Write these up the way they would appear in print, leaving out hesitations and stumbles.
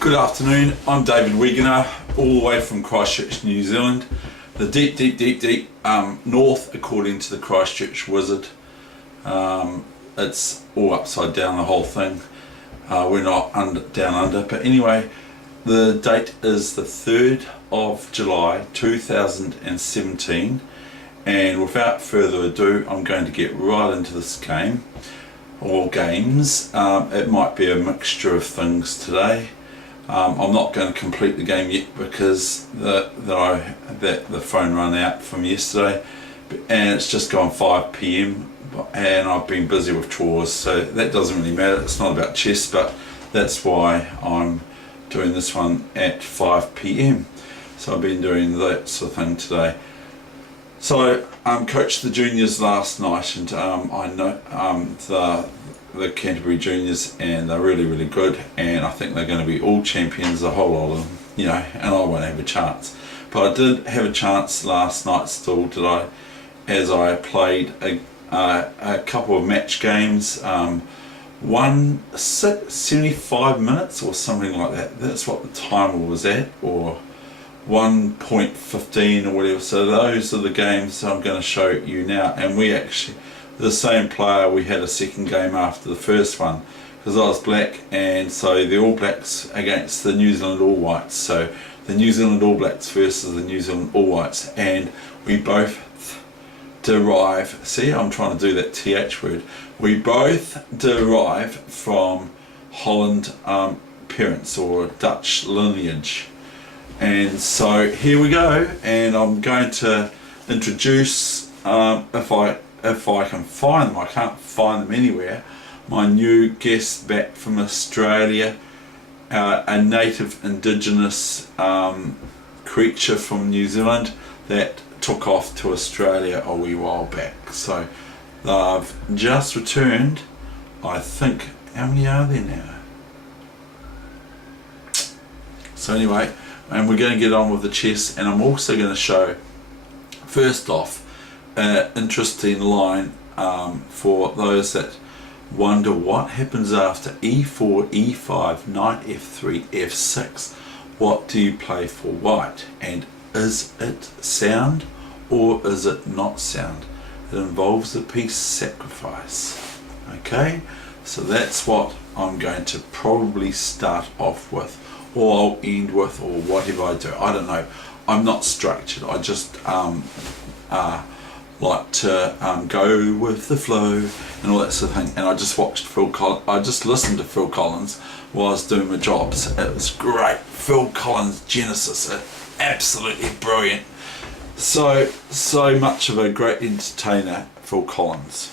Good afternoon, I'm David Weegenaar, all the way from Christchurch, New Zealand. The deep north, according to the Christchurch Wizard. It's all upside down, the whole thing. We're not down under, but anyway, the date is the 3rd of July 2017, and without further ado, I'm going to get right into this game, or games. It might be a mixture of things today. I'm not going to complete the game yet because the phone ran out from yesterday, and it's just gone 5 PM and I've been busy with chores, so that doesn't really matter. It's not about chess, but that's why I'm doing this one at 5 PM. So I've been doing that sort of thing today. So I coached the juniors last night, and I know the Canterbury juniors, and they're really good, and I think they're going to be all champions, a whole lot of them, you know, and I won't have a chance. But I did have a chance last night still, as I played a couple of match games. One 75 minutes or something like that. That's what the timer was at, or 1.15 or whatever. So those are the games I'm going to show you now. And we actually, the same player, we had a second game after the first one, because I was black, and so the All Blacks against the New Zealand All Whites. So the New Zealand All Blacks versus the New Zealand All Whites, and we both derive, see, I'm trying to do that TH word, we both derive from Holland parents, or Dutch lineage. And so here we go, and I'm going to introduce, if I can find them, I can't find them anywhere, my new guest back from Australia, a native indigenous creature from New Zealand that took off to Australia a wee while back. So they've just returned. I think, how many are there now? So anyway, and we're going to get on with the chess, and I'm also going to show, first off, an interesting line for those that wonder what happens after e4, e5, knight f3, f6. What do you play for white, and is it sound or is it not sound? It involves a piece sacrifice. Okay, so that's what I'm going to probably start off with, or I'll end with, or whatever I do. I don't know. I'm not structured. I just like to go with the flow and all that sort of thing. And I just watched I just listened to Phil Collins while I was doing my jobs. It was great. Phil Collins Genesis, absolutely brilliant. So much of a great entertainer, Phil Collins.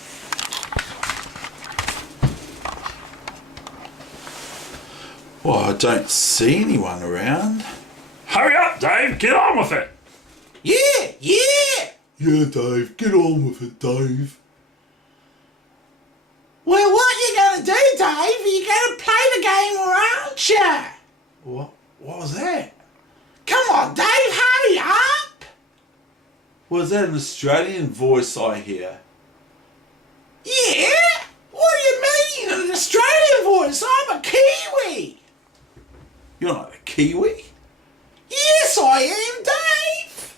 Well, I don't see anyone around. Hurry up, Dave, get on with it. Yeah, Dave, get on with it, Dave. Well, what are you going to do, Dave? Are you going to play the game, or aren't you? What was that? Come on, Dave, hurry up. Was that an Australian voice I hear? Yeah? What do you mean, an Australian voice? I'm a Kiwi. You're not a Kiwi? Yes, I am, Dave.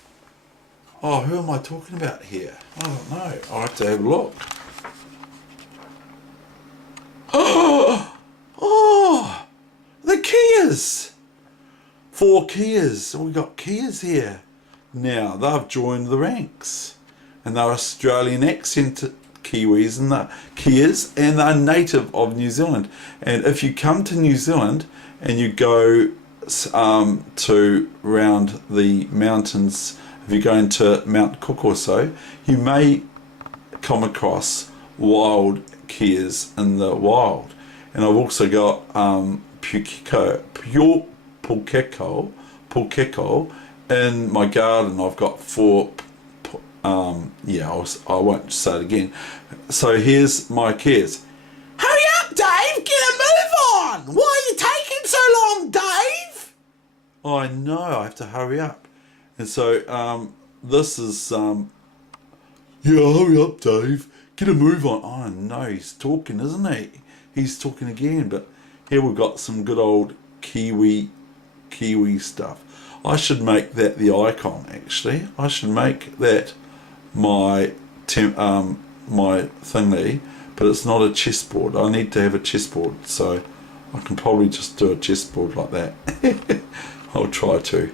Oh, who am I talking about here? I don't know. I'll have to have a look. Oh, the Kias. 4 Kias. We got Kias here. Now, they've joined the ranks. And they're Australian accent Kiwis, and they're Kias, and they're native of New Zealand. And if you come to New Zealand and you go to round the mountains, if you're going to Mount Cook or so, you may come across wild Kias in the wild. And I've also got Pukeko in my garden. I've got 4, I won't say it again. So here's my Kias. Hurry up, Dave, get a move on. Why are you taking so long, Dave? I know, I have to hurry up. And so this is hurry up, Dave, get a move on. Oh no, he's talking, isn't he? He's talking again. But here we've got some good old Kiwi stuff. I should make that the icon, actually. I should make that my my thingy, but it's not a chessboard. I need to have a chessboard, so I can probably just do a chessboard like that. I'll try to.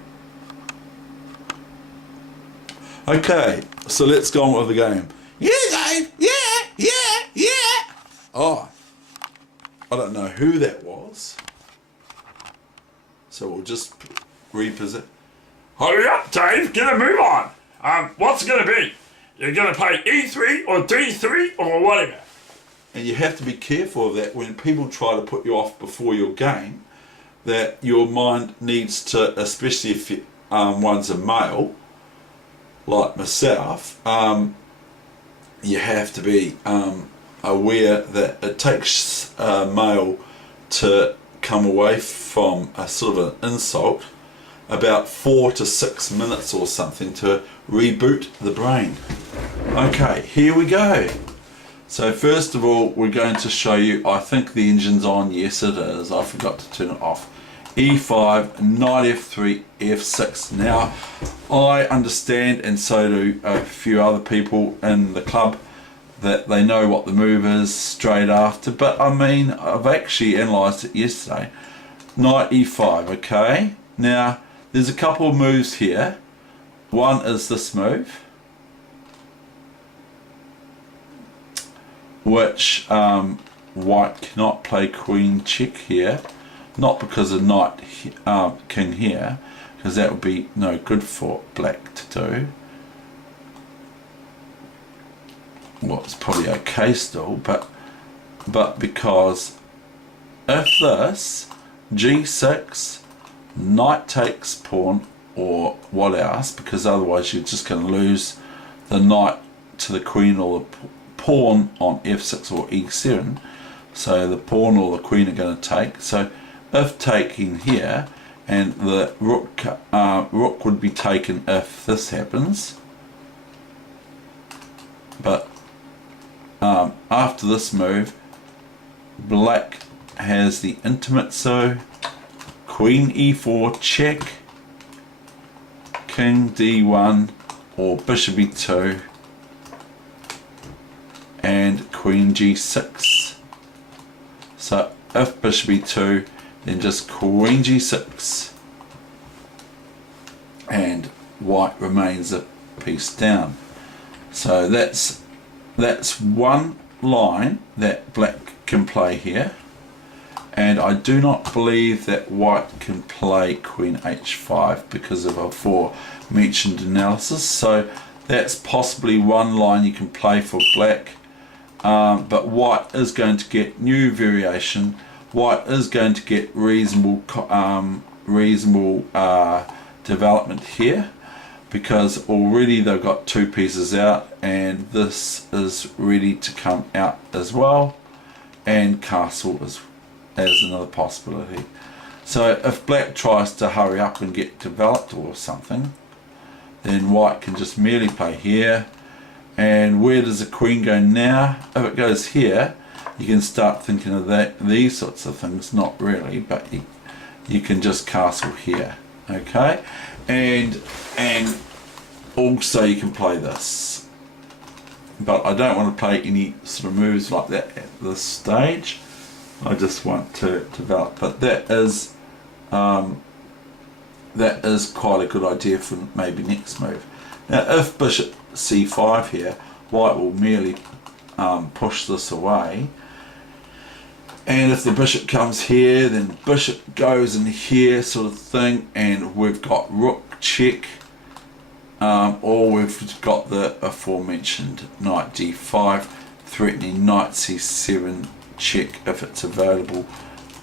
Okay, so let's go on with the game. Yeah, Dave. Yeah. Oh, I don't know who that was. So we'll just revisit. Hurry up, Dave. Get a move on. What's it going to be? You're going to play E3 or D3 or whatever. And you have to be careful of that when people try to put you off before your game, that your mind needs to, especially if one's a male, like myself, you have to be aware that it takes a male to come away from a sort of an insult about 4 to 6 minutes or something to reboot the brain. Okay, here we go. So first of all, we're going to show you, I think the engine's on. Yes, it is. I forgot to turn it off. E5, knight F3, F6. Now, I understand, and so do a few other people in the club, that they know what the move is straight after, but I mean, I've actually analysed it yesterday. Knight E5, okay? Now, there's a couple of moves here. One is this move, which white cannot play queen check here, not because of knight king here, because that would be no good for black to do. Well, it's probably okay still, but because if this g6, knight takes pawn or what else, because otherwise you're just going to lose the knight to the queen or the pawn on f6 or e7, so the pawn or the queen are going to take. So if taking here, and the rook would be taken if this happens, but after this move, black has the intimate, so queen e4 check, king d1 or bishop e2, and queen g6. So if bishop e2, then just queen g6, and white remains a piece down. So that's one line that black can play here, and I do not believe that white can play queen h5 because of our aforementioned analysis. So that's possibly one line you can play for black, but white is going to get new variation. White is going to get reasonable development here, because already they've got two pieces out, and this is ready to come out as well, and castle as another possibility. So if black tries to hurry up and get developed or something, then white can just merely play here. And where does the queen go now? If it goes here, you can start thinking of these sorts of things. Not really, but you can just castle here, okay? And also you can play this, but I don't want to play any sort of moves like that at this stage. I just want to develop, but that is quite a good idea for maybe next move. Now if bishop c5 here, white will merely push this away, and if the bishop comes here, then bishop goes in here, sort of thing, and we've got rook check, or we've got the aforementioned knight d5 threatening knight c7 check if it's available,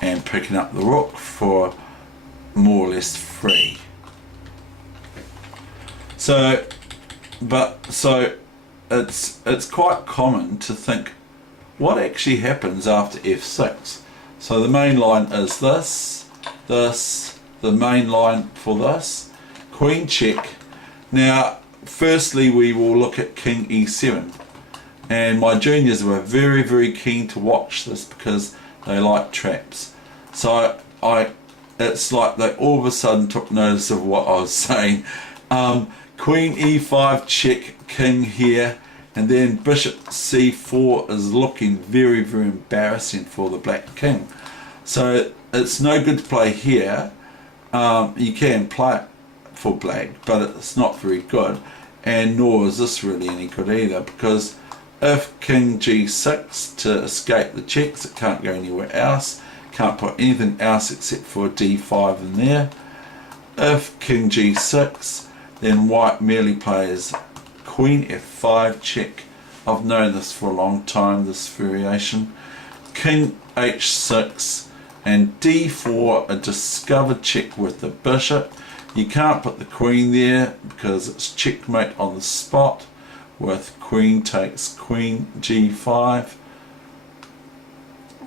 and picking up the rook for more or less free. So it's quite common to think, what actually happens after f6? So the main line is this, the main line for this, queen check. Now firstly we will look at king e7, and my juniors were very keen to watch this because they like traps. So it's like they all of a sudden took notice of what I was saying. Queen e5 check, king here, and then bishop c4 is looking very, very embarrassing for the black king. So it's no good to play here. You can play it for black, but it's not very good, and nor is this really any good either, because if king g6 to escape the checks, it can't go anywhere else, can't put anything else except for d5 in there. If king g6, then white merely plays queen f5 check. I've known this for a long time, this variation. King h6 and d4, a discovered check with the bishop. You can't put the queen there because it's checkmate on the spot with queen takes queen g5,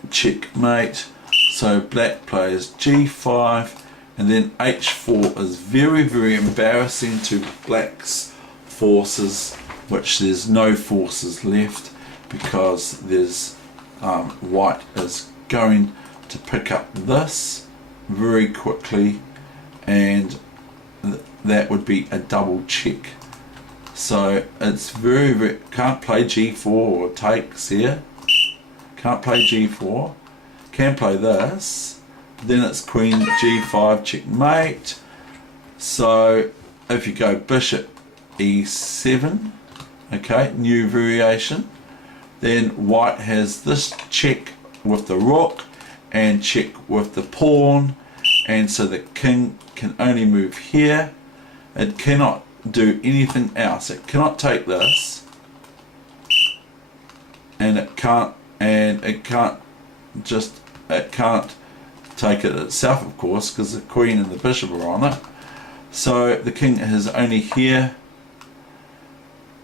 checkmate. So black plays g5, and then h4 is very, very embarrassing to black's forces, which there's no forces left because there's white is going to pick up this very quickly, and that would be a double check. So it's very, very, can't play g4 or takes here, can't play g4, can play this, then it's queen g5 checkmate. So if you go bishop e7, okay, new variation, then white has this check with the rook and check with the pawn, and so the king can only move here. It cannot do anything else. It cannot take this, and it can't take it itself, of course, because the queen and the bishop are on it. So the king is only here,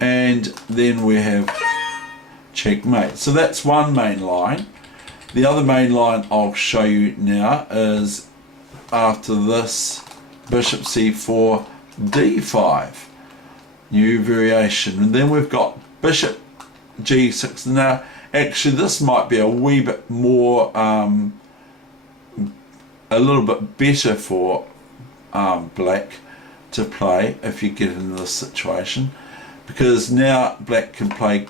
and then we have checkmate. So that's one main line. The other main line I'll show you now is after this, bishop c4 d5, new variation, and then we've got bishop g6. Now actually this might be a wee bit more a little bit better for black to play if you get into this situation, because now black can play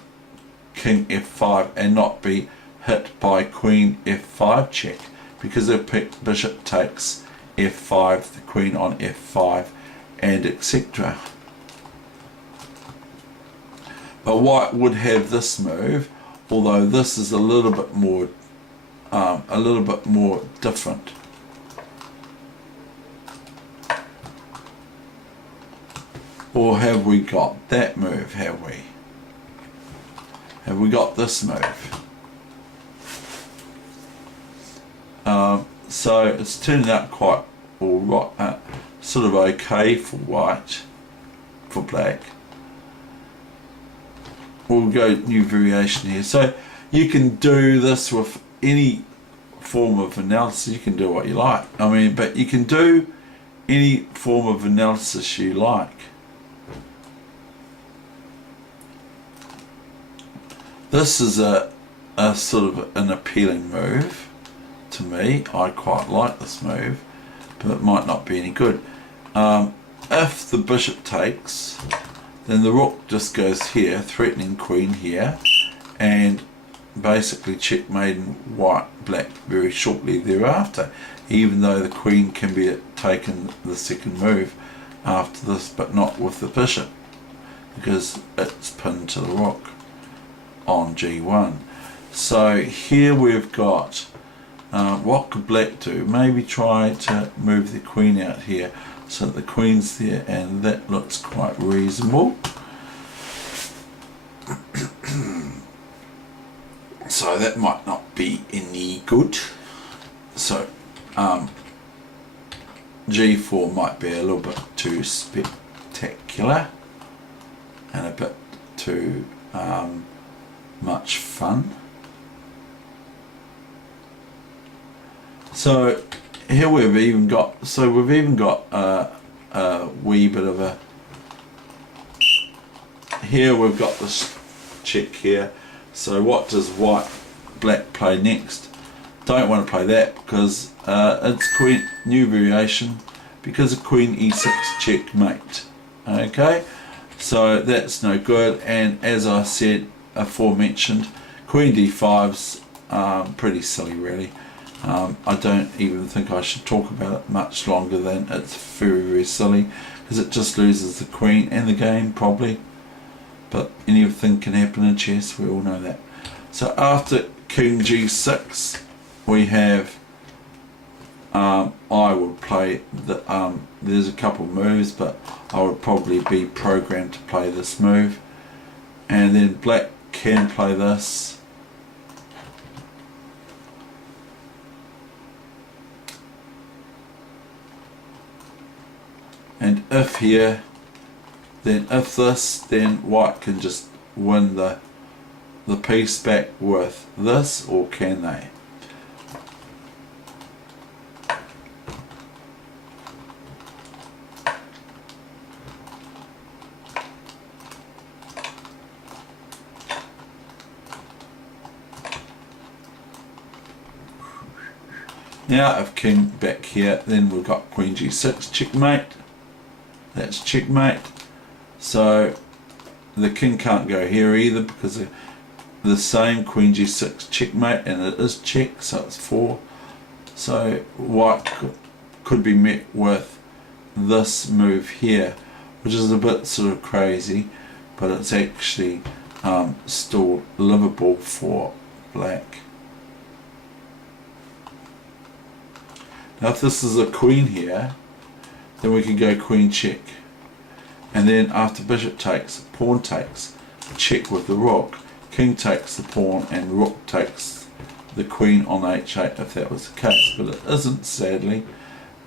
king f5 and not be hit by queen f5 check, because if bishop takes f5, the queen on f5, and etc. But white would have this move, although this is a little bit more different. Or have we got that move, have we? Have we got this move? So it's turning out quite alright, sort of okay for white, for black. We'll go new variation here. So you can do this with any form of analysis. You can do what you like. I mean, but you can do any form of analysis you like. This is a sort of an appealing move to me. I quite like this move, but it might not be any good. If the bishop takes, then the rook just goes here, threatening queen here, and basically checkmating black very shortly thereafter, even though the queen can be taken the second move after this, but not with the bishop, because it's pinned to the rook on g1. So here we've got what could black do? Maybe try to move the queen out here so that the queen's there, and that looks quite reasonable. So that might not be any good. So g4 might be a little bit too spectacular and a bit too much fun. So here we've even got a wee bit of a, here we've got this check here. So what does black play next? don't want to play that because it's queen, new variation, because of queen e6 checkmate. Okay, so that's no good, and as I said aforementioned, queen d5's pretty silly really. I don't even think I should talk about it much longer than it's very, very silly, because it just loses the queen and the game probably, but anything can happen in chess, we all know that. So after king g6 we have, I would play the, there's a couple of moves, but I would probably be programmed to play this move, and then black can play this. And if here, then if this, then white can just win the piece back with this, or can they? Now if king back here, then we've got queen g6 checkmate. That's checkmate. So the king can't go here either, because the same queen g6 checkmate, and it is check, so it's 4. So white could be met with this move here, which is a bit sort of crazy, but it's actually still livable for black. Now if this is a queen here, then we can go queen check, and then after bishop takes, pawn takes, check with the rook, king takes the pawn, and rook takes the queen on h8 if that was the case, but it isn't sadly,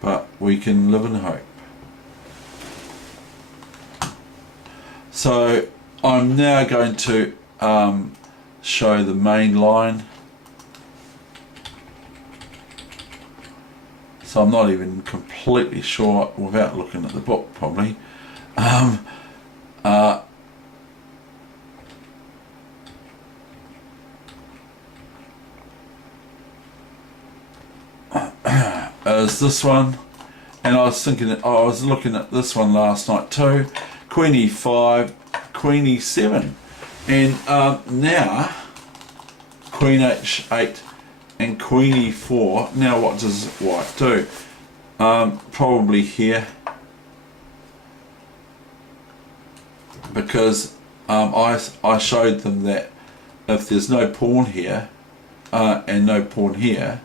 but we can live in hope. So I'm now going to show the main line. So I'm not even completely sure, without looking at the book probably. Is this one, and I was thinking that I was looking at this one last night too. Queen e5, queen e7, and now queen h8 and queen e4. Now what does white do? Probably here, because I showed them that if there's no pawn here and no pawn here,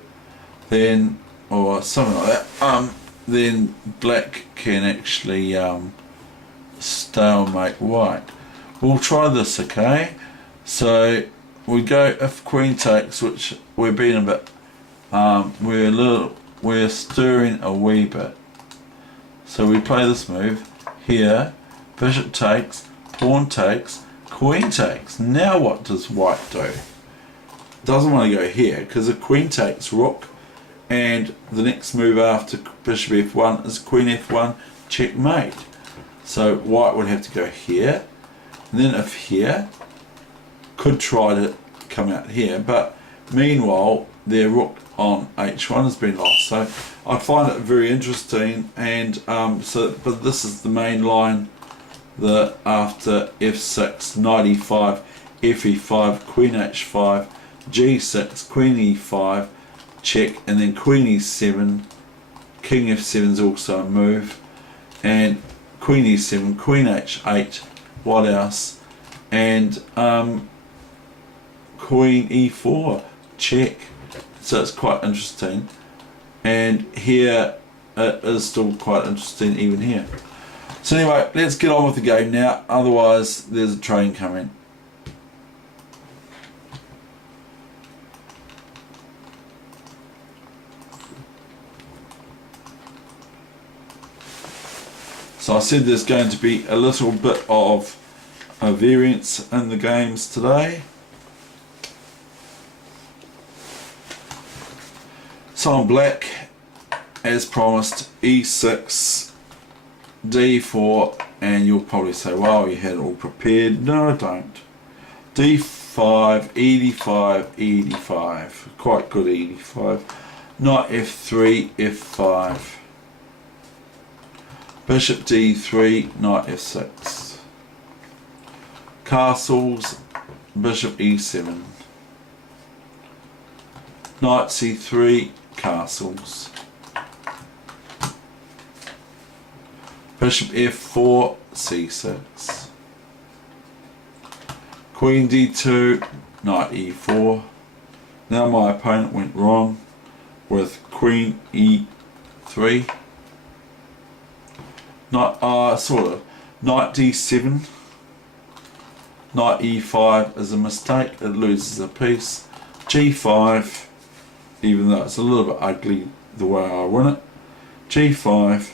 then, or something like that, then black can actually stalemate white. We'll try this, okay? So we go if queen takes, which we're being a bit, we're stirring a wee bit. So we play this move here, bishop takes, pawn takes, queen takes. Now what does white do? Doesn't want to go here, because the queen takes rook, and the next move after bishop f1 is queen f1 checkmate. So white would have to go here, and then if here, could try to come out here, but meanwhile their rook on h1 has been lost. So I find it very interesting, and but this is the main line, the after f6, knight e5, fe5, queen h5, g6, queen e5, check, and then queen e7, king f7 is also a move, and queen e7, queen h8, what else, and queen e4, check. So it's quite interesting, and here it is still quite interesting even here. So anyway, let's get on with the game now, otherwise there's a train coming. So I said there's going to be a little bit of a variance in the games today. So on black, as promised, e6, d4, and you'll probably say, wow, you had it all prepared. No, I don't. d5, e5, e5, e5. Quite good e5. Knight f3, f5. Bishop d3, knight f6. Castles, bishop e7. Knight c3, castles. Bishop f4, c6. Queen d2, knight e4. Now my opponent went wrong with queen e3. Knight d7. Knight e5 is a mistake, it loses a piece. g5, even though it's a little bit ugly the way I win it. g5,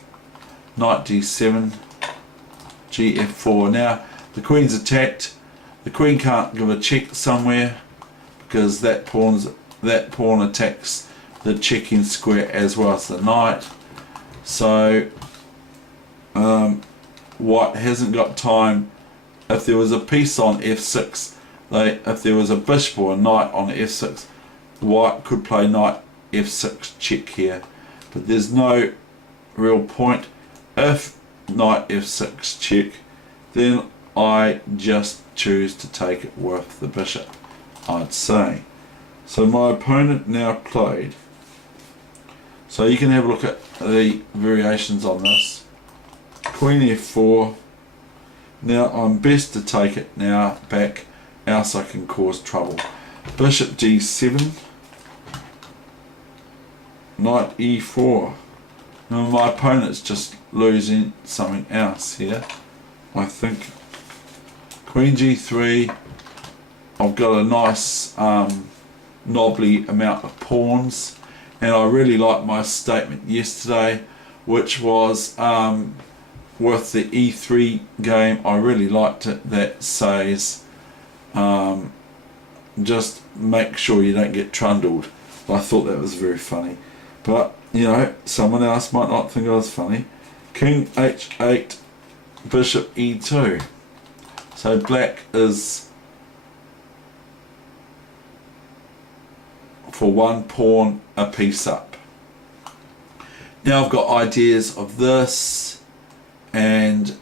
knight d7, gf4. Now the queen's attacked. The queen can't give a check somewhere because that pawn attacks the checking square as well as the knight. So white hasn't got time. If there was a piece on f6, if there was a bishop or a knight on f6, white could play knight f6 check here, but there's no real point. If knight f6 check, then I just choose to take it with the bishop, I'd say. So my opponent now played. So you can have a look at the variations on this. Queen f4. Now I'm best to take it now back, else I can cause trouble. Bishop d7. Knight e4. Now my opponent's just losing something else here, I think. Queen g3. I've got a nice knobbly amount of pawns, and I really like my statement yesterday, which was with the e3 game. I really liked it. That says just make sure you don't get trundled. I thought that was very funny, but you know, someone else might not think I was funny. King h8, bishop e2. So black is for one pawn a piece up. Now I've got ideas of this and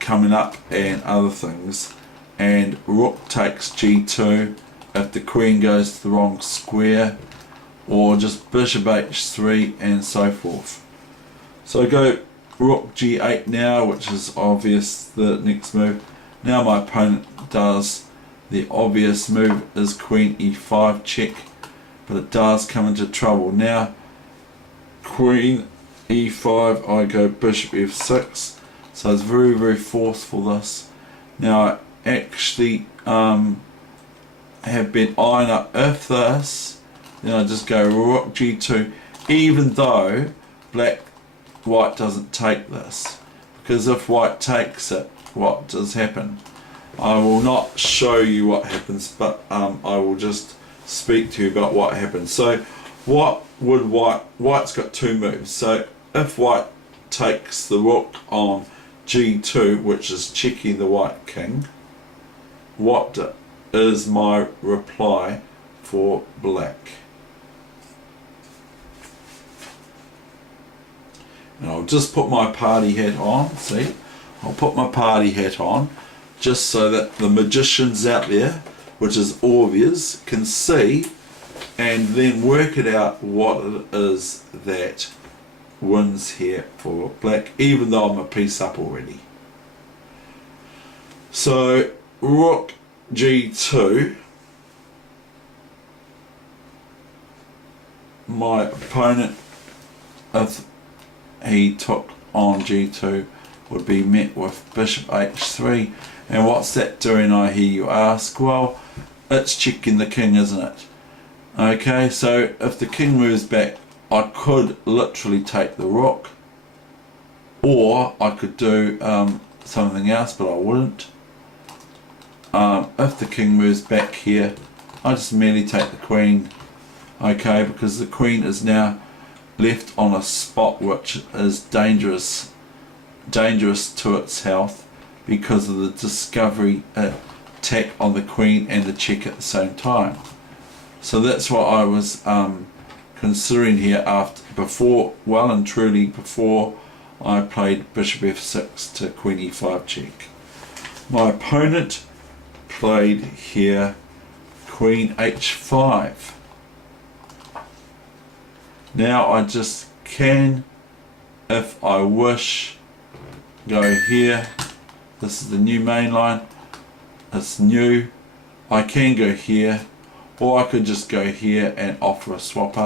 coming up and other things, and rook takes g2 if the queen goes to the wrong square, or just bishop h3 and so forth. So I go rook g8 now, which is obvious, the next move. Now my opponent does the obvious move is queen e5 check, but it does come into trouble. Now queen e5, I go bishop f6, so it's very, very forceful this. Now I actually have been eyeing up if this, then I just go rook g2, even though white doesn't take this, because if white takes it, what does happen? I will not show you what happens, but I will just speak to you about what happens. So what would white's got two moves. So if white takes the rook on g2, which is checking the white king, what is my reply for black? And I'll just put my party hat on, see? I'll put my party hat on just so that the magicians out there, which is obvious, can see and then work it out what it is that wins here for black, even though I'm a piece up already. So rook g2, my opponent, if he took on g2, would be met with bishop h3. And what's that doing, I hear you ask? Well, it's checking the king, isn't it? Okay, so if the king moves back, I could literally take the rook, or I could do something else, but I wouldn't. If the king moves back here, I just merely take the queen, okay, because the queen is now left on a spot which is dangerous dangerous to its health because of the discovery attack on the queen and the check at the same time. So that's what I was considering here before I played bishop f6 to queen e5 check. My opponent played here queen h5. Now I just can, if I wish, go here. This is the new main line. It's new. I can go here, or I could just go here and offer a swap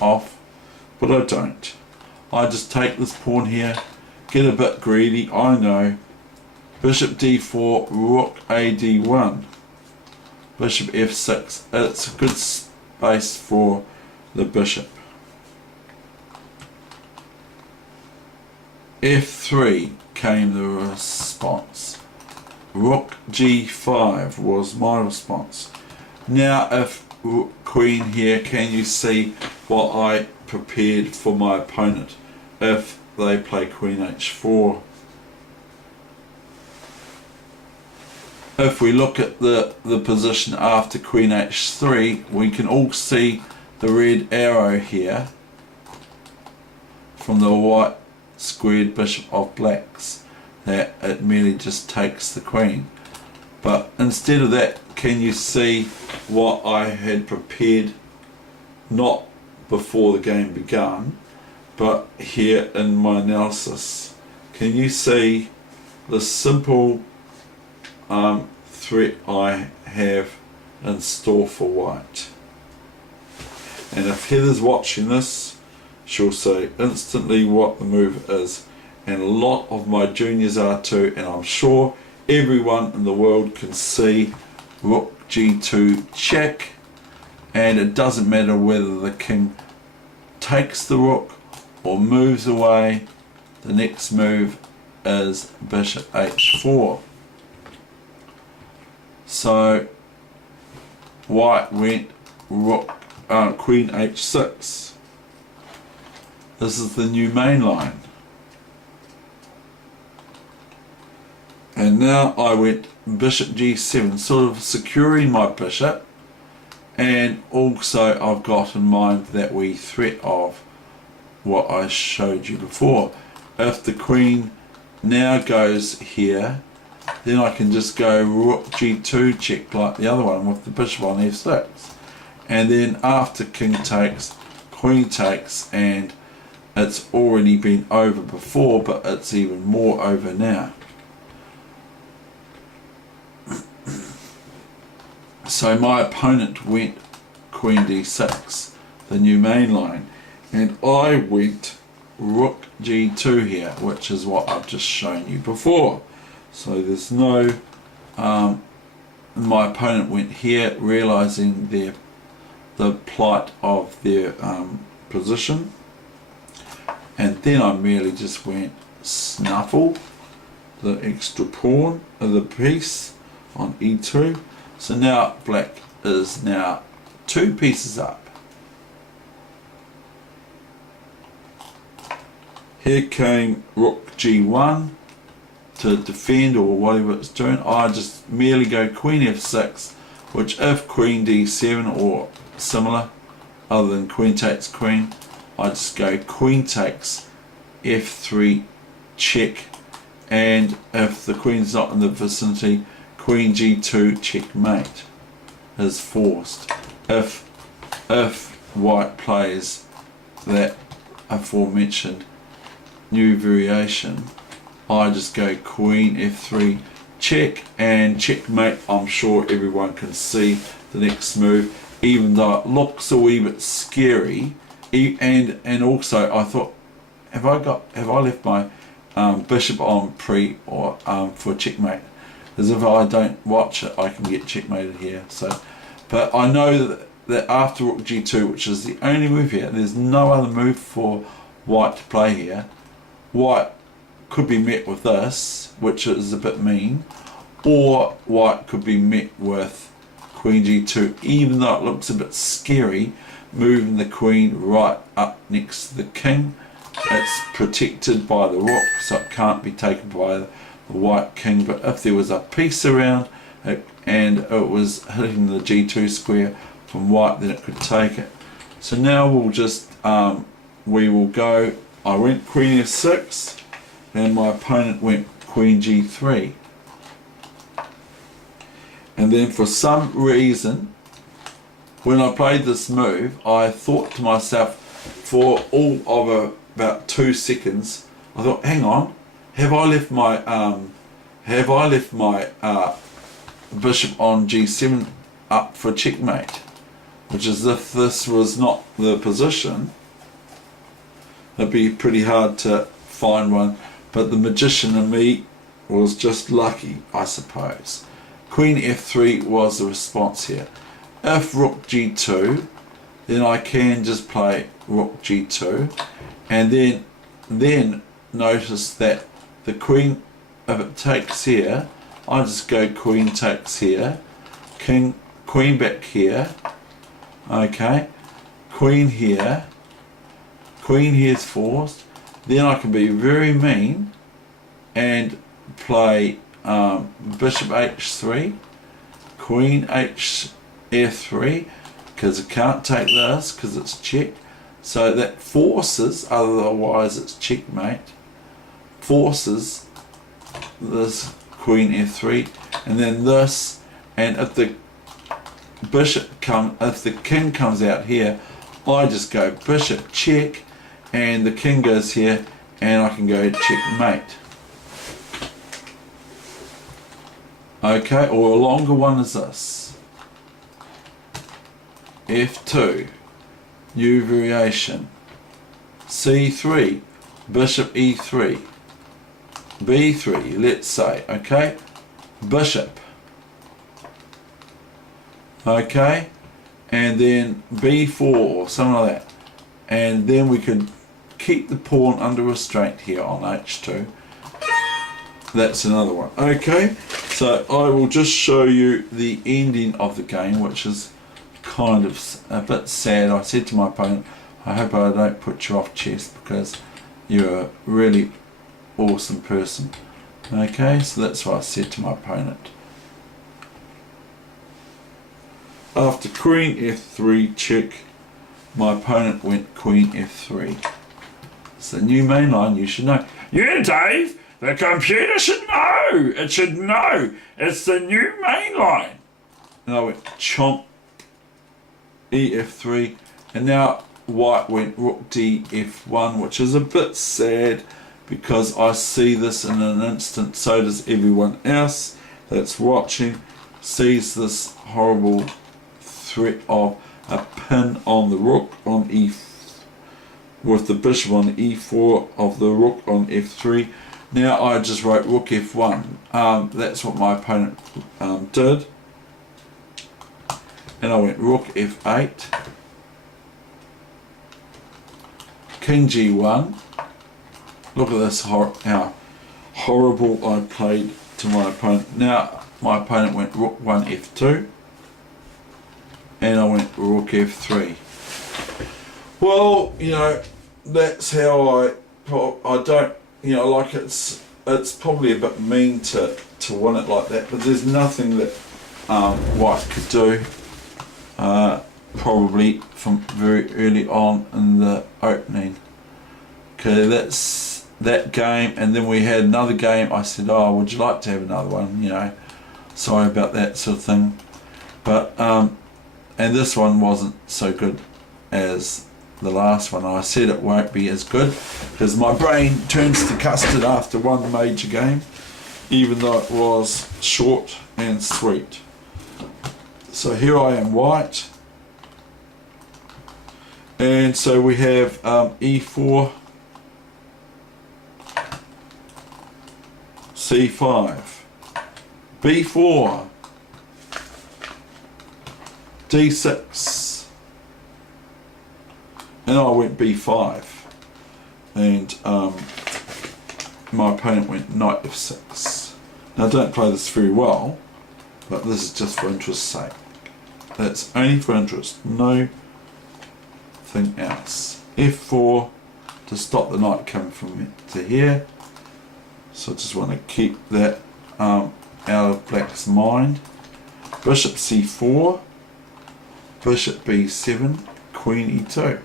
off, but I don't. I just take this pawn here, get a bit greedy, I know. Bishop d4, rook a d1, bishop f6. It's a good space for the bishop. f3 came the response. Rook g5 was my response. Now if queen here, can you see what I prepared for my opponent if they play queen h4? If we look at the position after queen h3, we can all see the red arrow here from the white squared bishop of blacks, that it merely just takes the queen. But instead of that, can you see what I had prepared, not before the game began, but here in my analysis? Can you see the simple threat I have in store for white? And if Heather's watching this, she'll say instantly what the move is, and a lot of my juniors are too, and I'm sure everyone in the world can see rook g2 check, and it doesn't matter whether the king takes the rook or moves away. The next move is bishop h4. So white went queen h6. This is the new main line. And now I went bishop g7, sort of securing my bishop, and also I've got in mind that wee threat of what I showed you before. If the queen now goes here, then I can just go rook g2 check like the other one with the bishop on f6, and then after king takes, queen takes, and it's already been over before, but it's even more over now. So my opponent went queen d6, the new main line, and I went rook g2 here, which is what I've just shown you before. So there's no my opponent went here, realizing the plight of their position, and then I merely just went snuffle the extra pawn of the piece on e2. So now black is now 2 pieces up. Here came rook g1 to defend or whatever it's doing. I just merely go queen f6, which if queen d7 or similar, other than queen takes queen, I just go queen takes f3 check, and if the queen's not in the vicinity, queen g2 checkmate is forced. If white plays that aforementioned new variation, I just go queen f3 check and checkmate. I'm sure everyone can see the next move, even though it looks a wee bit scary. And also I thought, have I left my bishop on pre or for checkmate? As if I don't watch it, I can get checkmated here. So, but I know that after rook g2, which is the only move here, there's no other move for white to play here. White could be met with this, which is a bit mean, or white could be met with queen g2, even though it looks a bit scary, moving the queen right up next to the king, it's protected by the rook, so it can't be taken by the white king. But if there was a piece around it, and it was hitting the g2 square from white, then it could take it. So now we'll just we will go. I went queen f6 and my opponent went queen g3, and then for some reason when I played this move I thought to myself, for all of about 2 seconds, I thought, hang on, have I left my bishop on g7 up for checkmate? Which is, if this was not the position, it'd be pretty hard to find one. But the magician in me was just lucky, I suppose. Queen f3 was the response here. If rook g2, then I can just play rook g2, and then notice that the queen, if it takes here, I just go queen takes here, queen back here, okay, queen here's forced. Then I can be very mean and play bishop h3, queen f3, because I can't take this because it's check. So that forces, otherwise it's checkmate, forces this queen f3, and then this, and if the if the king comes out here, I just go bishop check, and the king goes here, and I can go checkmate. Okay, or a longer one is this. F2, new variation. C3, bishop e3. B3, let's say, okay? Bishop. Okay? And then B4 or something like that. And then we could keep the pawn under restraint here on H2. That's another one. Okay? So I will just show you the ending of the game, which is kind of a bit sad. I said to my opponent, I hope I don't put you off chess because you're a really awesome person. Okay, so that's what I said to my opponent. After queen f3 check, my opponent went queen f3. It's the new main line, you should know. Yeah, Dave, the computer should know. It should know. It's the new main line. And I went chomp, ef3, and now white went rook d f1, which is a bit sad because I see this in an instant. So does everyone else that's watching, sees this horrible threat of a pin on the rook on with the bishop on e4 of the rook on f3. Now I just wrote rook f1. That's what my opponent did. And I went rook f8, king g1. Look at this, how horrible I played to my opponent. Now my opponent went rook 1 f2, and I went rook f3. Well, you know, that's how I don't, you know, like it's probably a bit mean to win it like that, but there's nothing that white could do. Probably from very early on in the opening. Okay, that's that game, and then we had another game. I said, oh, would you like to have another one? You know, sorry about that sort of thing. But and this one wasn't so good as the last one. I said it won't be as good because my brain turns to custard after one major game, even though it was short and sweet. So here I am, white, and so we have e4, c5, b4, d6, and I went b5, and my opponent went knight f6. Now I don't play this very well, but this is just for interest's sake. That's only for interest, no thing else. f4, to stop the knight coming from to here. So I just want to keep that out of black's mind. Bishop c4, bishop b7, queen e2.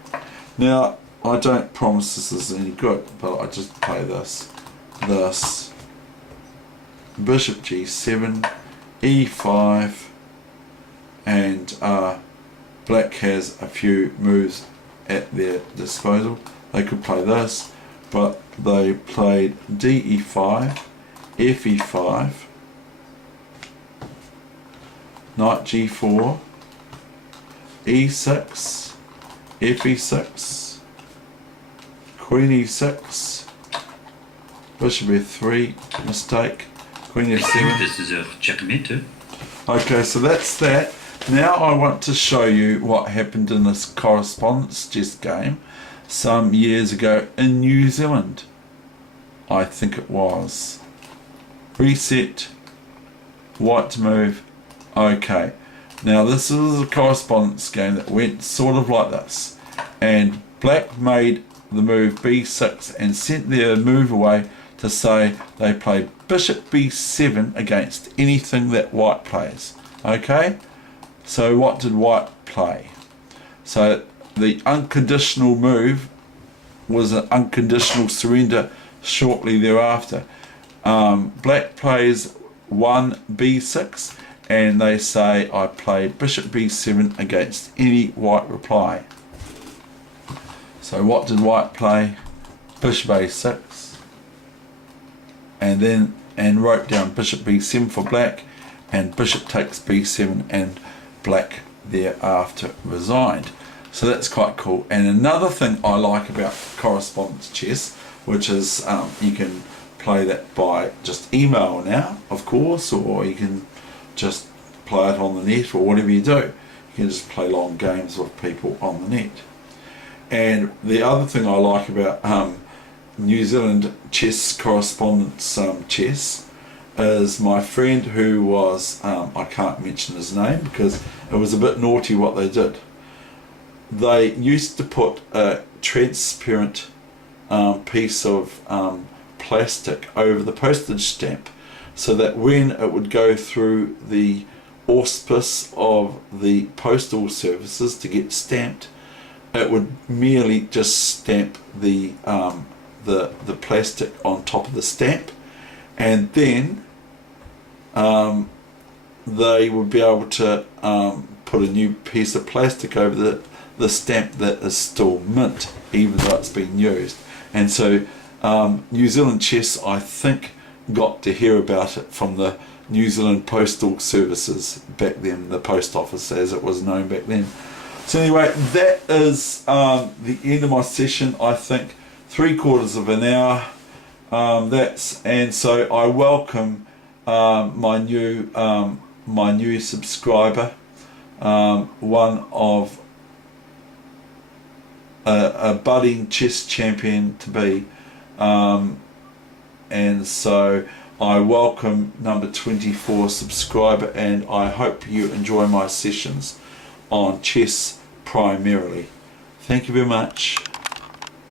Now I don't promise this is any good, but I just play this, bishop g7, e5, and black has a few moves at their disposal. They could play this, but they played de5, fe5, knight g4, e6, fe6, queen e6, bishop f3, mistake, queen f7. This is a checkmate. Okay, so that's that. Now I want to show you what happened in this correspondence chess game some years ago in New Zealand. I think it was. Reset, white to move. Okay, now this is a correspondence game that went sort of like this, and black made the move b6 and sent their move away to say they played bishop b7 against anything that white plays. Okay, so what did white play? So the unconditional move was an unconditional surrender shortly thereafter. Black plays 1 b6 and they say I played bishop b7 against any white reply. So what did white play? Bishop a6, and wrote down bishop b7 for black, and bishop takes b7, and black thereafter resigned. So that's quite cool. And another thing I like about correspondence chess, which is you can play that by just email now, of course, or you can just play it on the net, or whatever you do. You can just play long games with people on the net. And the other thing I like about New Zealand chess correspondence chess is my friend who was, I can't mention his name because it was a bit naughty what they did. They used to put a transparent piece of plastic over the postage stamp so that when it would go through the auspice of the postal services to get stamped, it would merely just stamp the plastic on top of the stamp, and then they would be able to put a new piece of plastic over the stamp that is still mint, even though it's been used. And so New Zealand chess, I think, got to hear about it from the New Zealand Postal Services back then, the post office as it was known back then. So anyway, that is the end of my session. I think 3/4 of an hour. And so I welcome my new subscriber, one of a budding chess champion to be, and so I welcome number 24 subscriber, and I hope you enjoy my sessions on chess primarily. Thank you very much.